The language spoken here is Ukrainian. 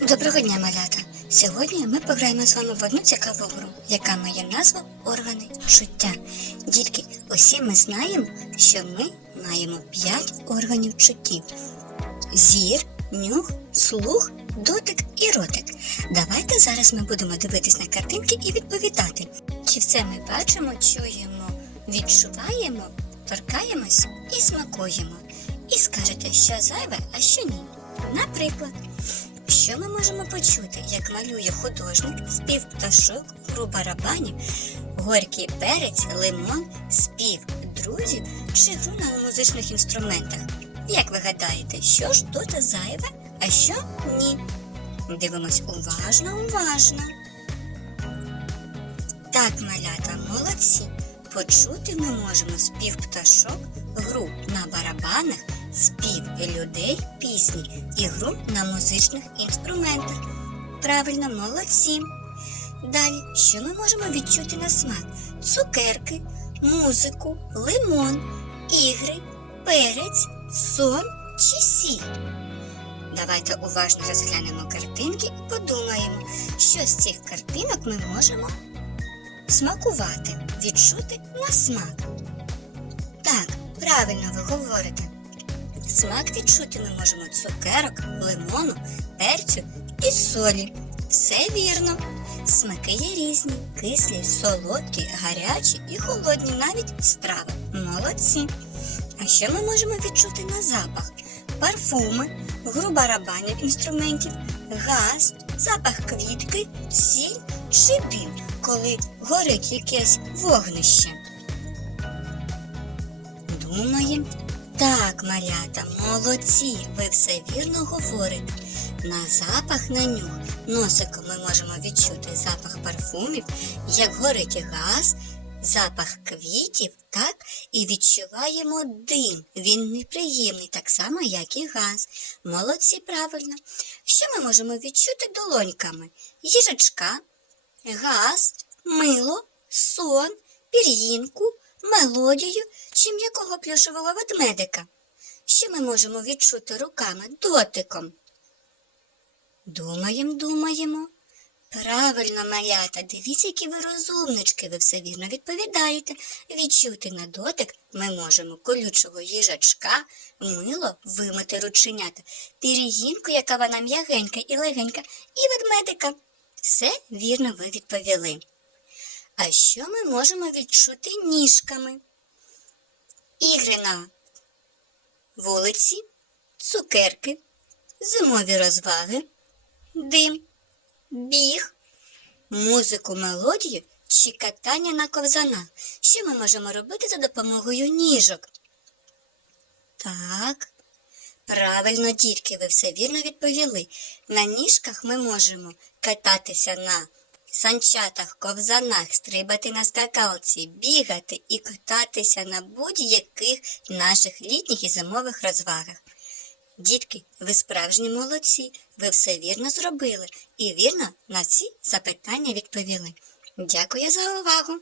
Доброго дня, малята! Сьогодні ми пограємо з вами в одну цікаву гру, яка має назву Органи чуття. Дітки, усі ми знаємо, що ми маємо 5 органів чуттів: зір, нюх, слух, дотик і ротик. Давайте зараз ми будемо дивитись на картинки і відповідати, чи все ми бачимо, чуємо, відчуваємо, торкаємось і смакуємо. І скажете, що зайве, а що ні. Наприклад, що ми можемо почути, як малює художник, спів пташок, гру барабанів, горький перець, лимон, спів друзів чи гру на музичних інструментах? Як ви гадаєте, що ж тут зайве, а що ні? Дивимось уважно, уважно. Так, малята, молодці. Почути ми можемо спів пташок, гру на барабанах, спів людей, пісні і гру на музичних інструментах. Правильно, молодці. Далі, що ми можемо відчути на смак? Цукерки, музику, лимон, ігри, перець, сон чи сіль. Давайте уважно розглянемо картинки і подумаємо, що з цих картинок ми можемо смакувати, відчути на смак. Так, правильно ви говорите. Смак відчути ми можемо цукерок, лимону, перцю і солі. Все вірно. Смаки є різні, кислі, солодкі, гарячі і холодні навіть страви. Молодці. А що ми можемо відчути на запах? Парфуми, гру барабанів інструментів, газ, запах квітки, сіль чи дим, коли горить якесь вогнище. Думаємо. Так, малята, молодці, ви все вірно говорите. На запах на нюх носиком ми можемо відчути запах парфумів, як горить газ, запах квітів, так, і відчуваємо дим. Він неприємний, так само, як і газ. Молодці, правильно. Що ми можемо відчути долоньками? Їжачка, газ, мило, сон, пір'їнку, мелодію чи м'якого плюшового ведмедика. Що ми можемо відчути руками дотиком? Думаємо, думаємо. Правильно, малята, дивіться, які ви розумнички, ви все вірно відповідаєте. Відчути на дотик ми можемо колючого їжачка, мило вимити рученята, пір'їнку, яка вона м'ягенька і легенька, і ведмедика. Все вірно ви відповіли. А що ми можемо відчути ніжками? Ігри на вулиці, цукерки, зимові розваги, дим, біг, музику, мелодію чи катання на ковзанах. Що ми можемо робити за допомогою ніжок? Так. Правильно, дітки, ви все вірно відповіли. На ніжках ми можемо кататися на санчатах, ковзанах, стрибати на скакалці, бігати і кататися на будь-яких наших літніх і зимових розвагах. Дітки, ви справжні молодці, ви все вірно зробили і вірно на всі запитання відповіли. Дякую за увагу!